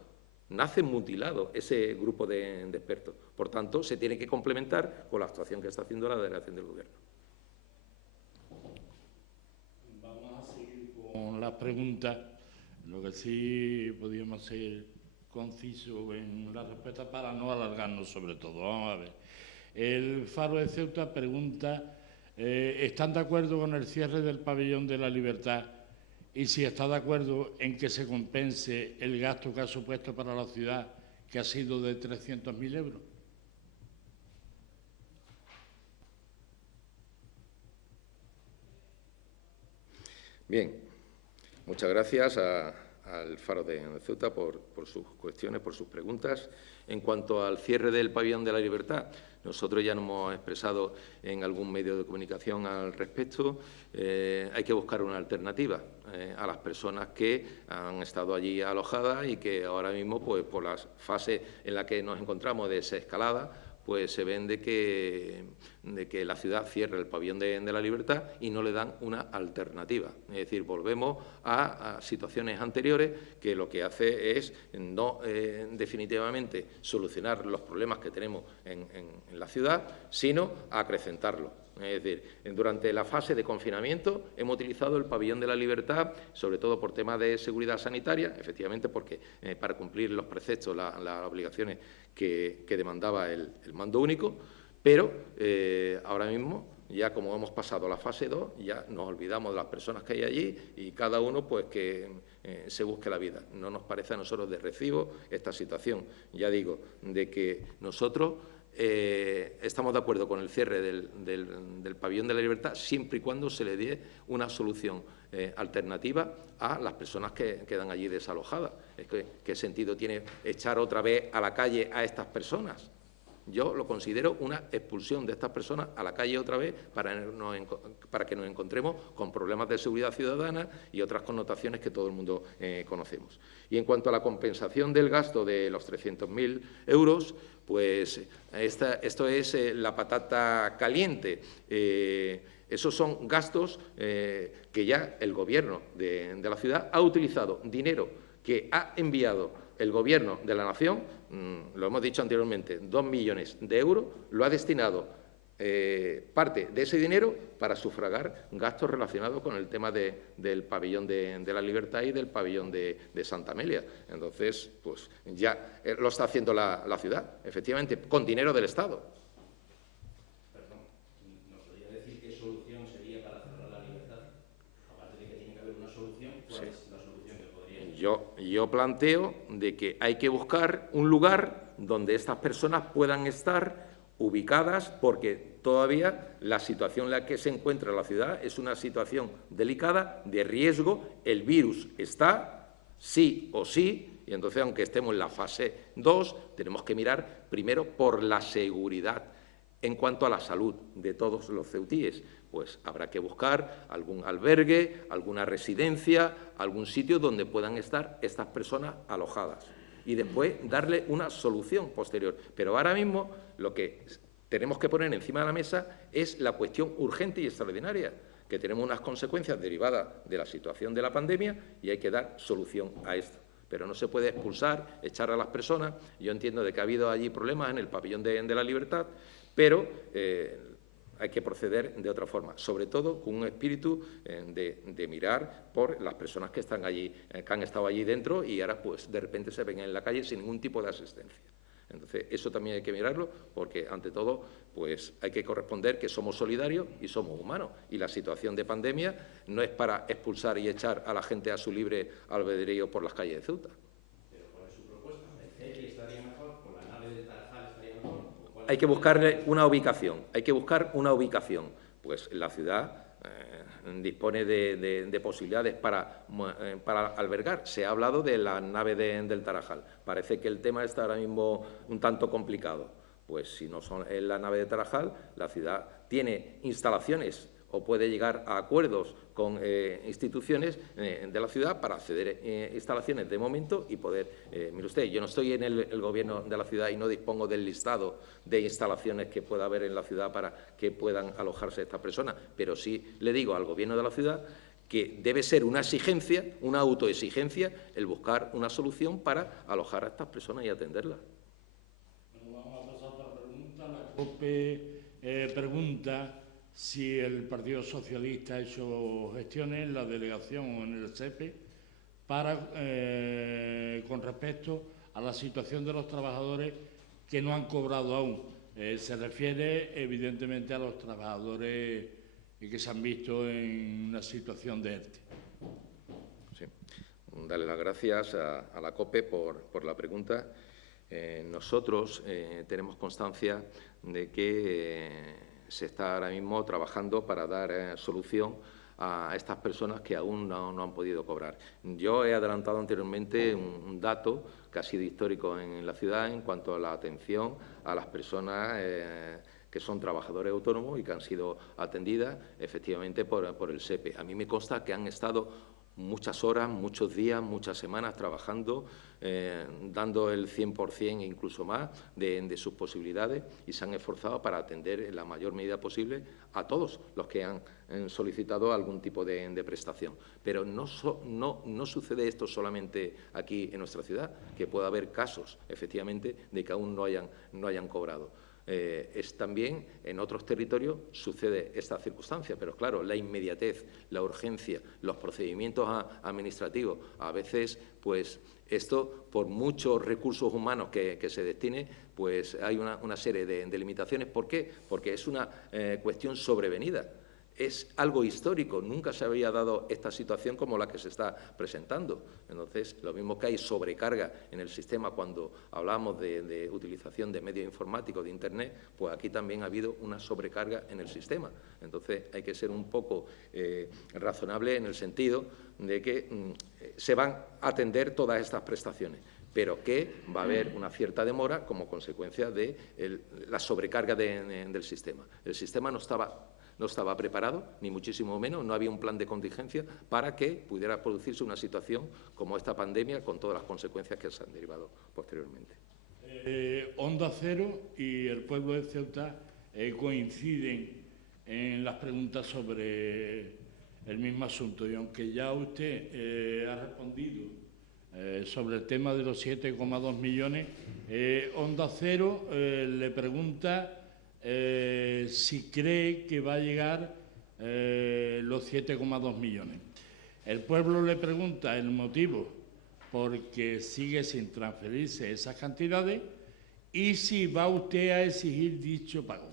ese grupo de expertos. Por tanto, se tiene que complementar con la actuación que está haciendo la delegación del Gobierno. Vamos a seguir con las preguntas. Lo que sí podríamos ser concisos en la respuesta para no alargarnos sobre todo. Vamos a ver. El Faro de Ceuta pregunta, ¿están de acuerdo con el cierre del Pabellón de la Libertad? Y si está de acuerdo en que se compense el gasto que ha supuesto para la ciudad, que ha sido de 300.000 euros. Bien, muchas gracias al Faro de Ceuta por sus cuestiones, por sus preguntas. En cuanto al cierre del Pabellón de la Libertad, nosotros ya nos hemos expresado en algún medio de comunicación al respecto. Hay que buscar una alternativa a las personas que han estado allí alojadas y que ahora mismo, pues por la fase en la que nos encontramos de desescalada, pues se ven de que la ciudad cierre el Pabellón de la Libertad y no le dan una alternativa. Es decir, volvemos a situaciones anteriores que lo que hace es no definitivamente solucionar los problemas que tenemos en la ciudad, sino acrecentarlos. Es decir, durante la fase de confinamiento hemos utilizado el Pabellón de la Libertad, sobre todo por temas de seguridad sanitaria, efectivamente porque para cumplir los preceptos, las obligaciones que demandaba el mando único, pero ahora mismo, ya como hemos pasado a la fase 2, ya nos olvidamos de las personas que hay allí y cada uno pues que se busque la vida. No nos parece a nosotros de recibo esta situación. Ya digo, de que nosotros estamos de acuerdo con el cierre del Pabellón de la Libertad siempre y cuando se le dé una solución alternativa a las personas que quedan allí desalojadas. ¿Qué sentido tiene echar otra vez a la calle a estas personas? Yo lo considero una expulsión de estas personas a la calle otra vez para que nos encontremos con problemas de seguridad ciudadana y otras connotaciones que todo el mundo conocemos. Y en cuanto a la compensación del gasto de los 300.000 euros, pues esto es la patata caliente. Esos son gastos que ya el Gobierno de la ciudad ha utilizado, dinero que ha enviado el Gobierno de la Nación, lo hemos dicho anteriormente, 2 millones de euros, lo ha destinado parte de ese dinero para sufragar gastos relacionados con el tema del Pabellón de la Libertad y del Pabellón de Santa Amelia. Entonces, pues ya lo está haciendo la ciudad, efectivamente, con dinero del Estado. Perdón, ¿nos podría decir qué solución sería para cerrar la Libertad? Aparte de que tiene que haber una solución, ¿cuál es la solución que podría? Yo planteo de que hay que buscar un lugar donde estas personas puedan estar ubicadas, porque todavía la situación en la que se encuentra la ciudad es una situación delicada, de riesgo. El virus está, sí o sí, y entonces, aunque estemos en la fase 2, tenemos que mirar primero por la seguridad. En cuanto a la salud de todos los ceutíes, pues habrá que buscar algún albergue, alguna residencia, algún sitio donde puedan estar estas personas alojadas y después darle una solución posterior. Pero ahora mismo lo que tenemos que poner encima de la mesa es la cuestión urgente y extraordinaria, que tenemos unas consecuencias derivadas de la situación de la pandemia y hay que dar solución a esto. Pero no se puede expulsar, echar a las personas. Yo entiendo de que ha habido allí problemas en el Pabellón de la Libertad, pero hay que proceder de otra forma, sobre todo con un espíritu de mirar por las personas que están allí, que han estado allí dentro y ahora pues de repente se ven en la calle sin ningún tipo de asistencia. Entonces, eso también hay que mirarlo porque, ante todo, pues hay que corresponder que somos solidarios y somos humanos. Y la situación de pandemia no es para expulsar y echar a la gente a su libre albedrío por las calles de Ceuta. Pero ¿cuál es su propuesta? ¿El CETI estaría mejor? ¿Con la nave del Tarajal estaría mejor? Hay que buscarle una ubicación, hay que buscar una ubicación. Pues la ciudad dispone de posibilidades para albergar. Se ha hablado de la nave del Tarajal. Parece que el tema está ahora mismo un tanto complicado. Pues si no son en la nave de Tarajal, la ciudad tiene instalaciones o puede llegar a acuerdos con instituciones de la ciudad para acceder a instalaciones de momento y poder… mire usted, yo no estoy en el Gobierno de la ciudad y no dispongo del listado de instalaciones que pueda haber en la ciudad para que puedan alojarse estas personas, pero sí le digo al Gobierno de la ciudad que debe ser una exigencia, una autoexigencia, el buscar una solución para alojar a estas personas y atenderlas. Bueno, vamos a pasar a otra pregunta. La COPE pregunta si el Partido Socialista ha hecho gestiones en la delegación o en el SEPE con respecto a la situación de los trabajadores que no han cobrado aún. Se refiere evidentemente a los trabajadores que se han visto en una situación de ERTE. Sí. Darle las gracias a la COPE por la pregunta. Nosotros tenemos constancia de que se está ahora mismo trabajando para dar solución a estas personas que aún no han podido cobrar. Yo he adelantado anteriormente un dato que ha sido histórico en la ciudad en cuanto a la atención a las personas que son trabajadores autónomos y que han sido atendidas efectivamente por el SEPE. A mí me consta que han estado muchas horas, muchos días, muchas semanas trabajando, dando el 100% e incluso más de sus posibilidades y se han esforzado para atender en la mayor medida posible a todos los que han solicitado algún tipo de prestación. Pero no sucede esto solamente aquí en nuestra ciudad, que pueda haber casos, efectivamente, de que aún no hayan cobrado. También en otros territorios sucede esta circunstancia, pero claro, la inmediatez, la urgencia, los procedimientos administrativos, a veces, pues esto, por muchos recursos humanos que se destine, pues hay una serie de limitaciones. ¿Por qué? Porque es una cuestión sobrevenida. Es algo histórico, nunca se había dado esta situación como la que se está presentando. Entonces, lo mismo que hay sobrecarga en el sistema cuando hablamos de utilización de medios informáticos, de Internet, pues aquí también ha habido una sobrecarga en el sistema. Entonces, hay que ser un poco razonable en el sentido de que se van a atender todas estas prestaciones, pero que va a haber una cierta demora como consecuencia de la sobrecarga del sistema. El sistema no estaba preparado, ni muchísimo menos, no había un plan de contingencia para que pudiera producirse una situación como esta pandemia con todas las consecuencias que se han derivado posteriormente. Onda Cero y el pueblo de Ceuta coinciden en las preguntas sobre el mismo asunto y aunque ya usted ha respondido sobre el tema de los 7,2 millones, Onda Cero le pregunta si cree que va a llegar los 7,2 millones. El pueblo le pregunta el motivo porque sigue sin transferirse esas cantidades y si va usted a exigir dicho pago.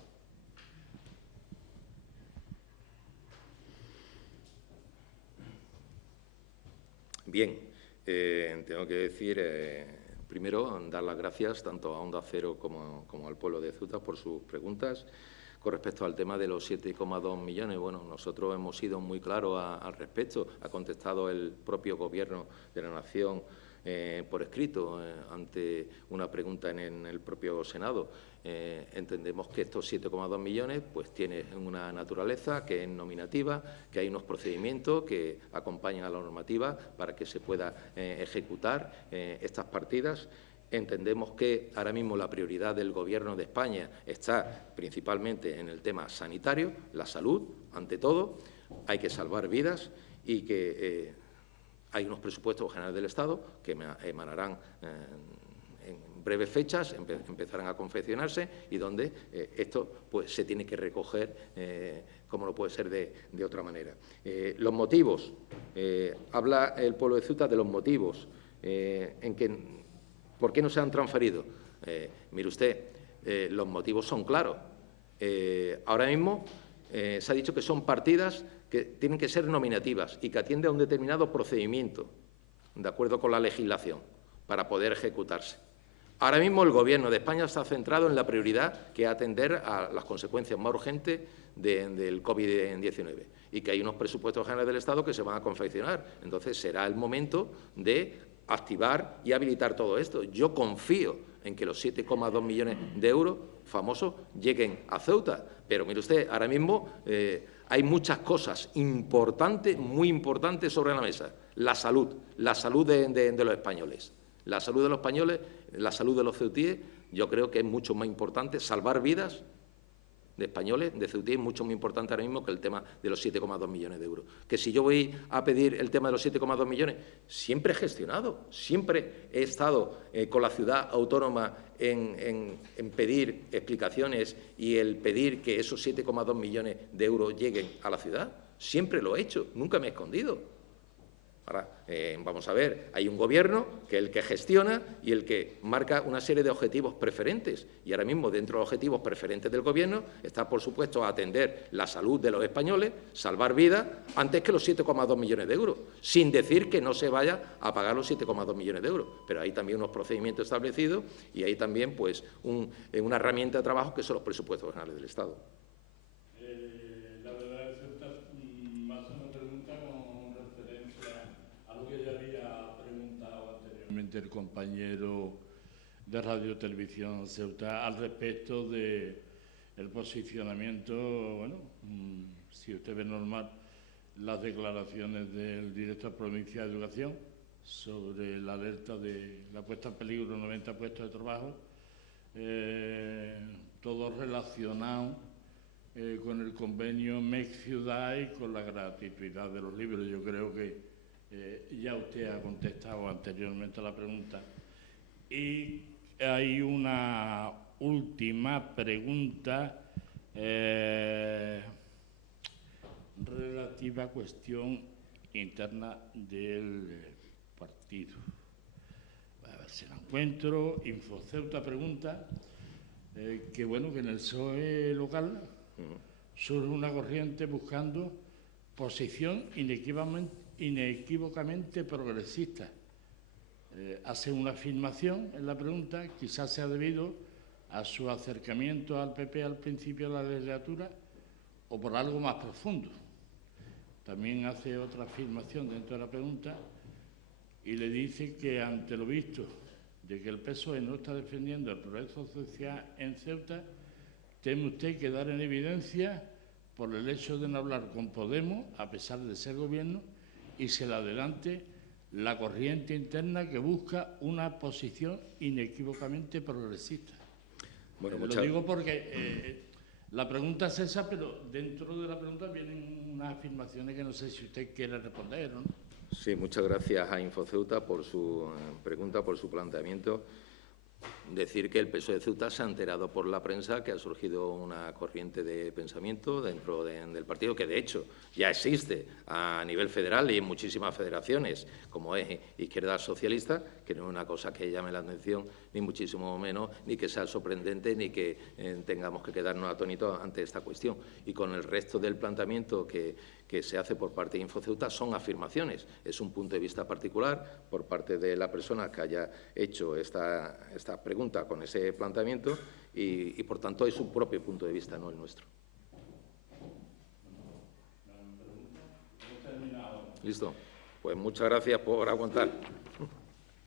Bien, tengo que decir… primero, dar las gracias tanto a Onda Cero como al pueblo de Ceuta por sus preguntas. Con respecto al tema de los 7,2 millones, bueno, nosotros hemos sido muy claros al respecto. Ha contestado el propio Gobierno de la Nación por escrito ante una pregunta en el propio Senado. Entendemos que estos 7,2 millones pues tienen una naturaleza que es nominativa, que hay unos procedimientos que acompañan a la normativa para que se pueda ejecutar estas partidas. Entendemos que ahora mismo la prioridad del Gobierno de España está principalmente en el tema sanitario, la salud, ante todo. Hay que salvar vidas y que hay unos presupuestos generales del Estado que emanarán en breves fechas, empezarán a confeccionarse y donde esto pues, se tiene que recoger como no puede ser de otra manera. Los motivos, habla el pueblo de Ceuta de los motivos ¿por qué no se han transferido? Mire usted, los motivos son claros. Ahora mismo se ha dicho que son partidas que tienen que ser nominativas y que atienden a un determinado procedimiento, de acuerdo con la legislación, para poder ejecutarse. Ahora mismo el Gobierno de España está centrado en la prioridad que es atender a las consecuencias más urgentes del COVID-19 y que hay unos presupuestos generales del Estado que se van a confeccionar. Entonces, será el momento de activar y habilitar todo esto. Yo confío en que los 7,2 millones de euros famosos lleguen a Ceuta. Pero, mire usted, ahora mismo hay muchas cosas importantes, muy importantes sobre la mesa. La salud de los españoles. La salud de los españoles, la salud de los ceutíes, yo creo que es mucho más importante. Salvar vidas de españoles, de ceutíes, es mucho más importante ahora mismo que el tema de los 7,2 millones de euros. Que si yo voy a pedir el tema de los 7,2 millones, siempre he gestionado, siempre he estado con la ciudad autónoma en pedir explicaciones y el pedir que esos 7,2 millones de euros lleguen a la ciudad. Siempre lo he hecho, nunca me he escondido. Ahora, vamos a ver, hay un Gobierno que es el que gestiona y el que marca una serie de objetivos preferentes. Y ahora mismo, dentro de los objetivos preferentes del Gobierno, está, por supuesto, atender la salud de los españoles, salvar vidas, antes que los 7,2 millones de euros, sin decir que no se vaya a pagar los 7,2 millones de euros. Pero hay también unos procedimientos establecidos y hay también pues, una herramienta de trabajo que son los presupuestos generales del Estado. El compañero de Radio Televisión Ceuta al respecto del posicionamiento, bueno, si usted ve normal las declaraciones del director provincial de Educación sobre la alerta de la puesta en peligro 90 puestos de trabajo, todo relacionado con el convenio MEC Ciudad y con la gratuidad de los libros. Yo creo que ya usted ha contestado anteriormente a la pregunta. Y hay una última pregunta relativa a cuestión interna del partido. A ver si la encuentro. InfoCeuta pregunta que, bueno, que en el PSOE local surge una corriente buscando posición inequívocamente progresista. Hace una afirmación en la pregunta, quizás sea debido a su acercamiento al PP al principio de la legislatura o por algo más profundo. También hace otra afirmación dentro de la pregunta y le dice que ante lo visto de que el PSOE no está defendiendo el progreso social en Ceuta, teme usted quedar en evidencia por el hecho de no hablar con Podemos, a pesar de ser gobierno, y se le adelante la corriente interna que busca una posición inequívocamente progresista. Bueno, lo digo porque la pregunta es esa, pero dentro de la pregunta vienen unas afirmaciones que no sé si usted quiere responder, ¿no? Sí, muchas gracias a InfoCeuta por su pregunta, por su planteamiento. Decir que el PSOE de Ceuta se ha enterado por la prensa que ha surgido una corriente de pensamiento dentro del partido, que de hecho ya existe a nivel federal y en muchísimas federaciones, como es Izquierda Socialista, que no es una cosa que llame la atención, ni muchísimo menos, ni que sea sorprendente, ni que tengamos que quedarnos atónitos ante esta cuestión. Y con el resto del planteamiento que se hace por parte de InfoCeuta son afirmaciones. Es un punto de vista particular por parte de la persona que haya hecho esta pregunta con ese planteamiento y, por tanto, es su propio punto de vista, no el nuestro. ¿Listo? Pues muchas gracias por aguantar.